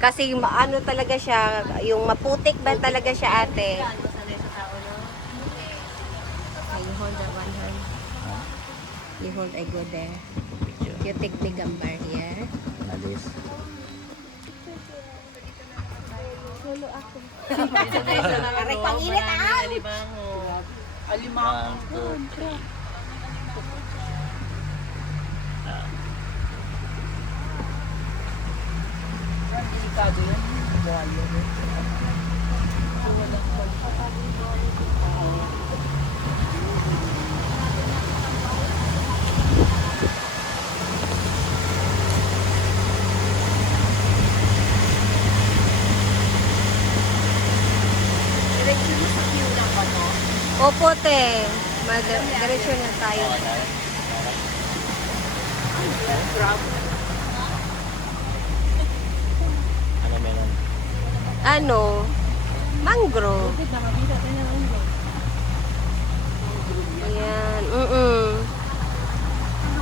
Kasi ano talaga siya, yung maputik ba talaga siya, ate? You hold that one hand. You hold I go there. You take the gambar here. Alis. Aray, pangilit ah! Alimango. 1, 2, 3. Delikado yun. Buhayo. Diretso mo sa queue lang ba to? Opo, te. Diretso na tayo. Ano meron? Ano? Mangrove. Ayan. Ano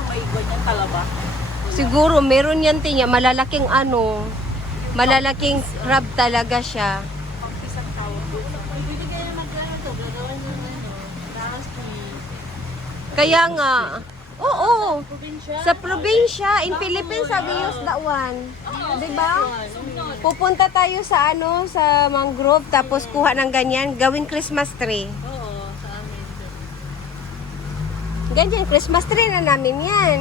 may ganyan talaba? Siguro, meron yan, tinya. Malalaking ano. Malalaking crab talaga siya. Pag-isang tawag doon. Pwede kaya magkano to? Gagawa ng Kaya nga. Oo. probinsya. Sa probinsya, in Philippines, we use that one. Diba? Pupunta tayo sa ano, sa mangrove, tapos kuha ng ganyan, gawing Christmas tree. Oo, sa amin. Ganyan, Christmas tree na namin yan.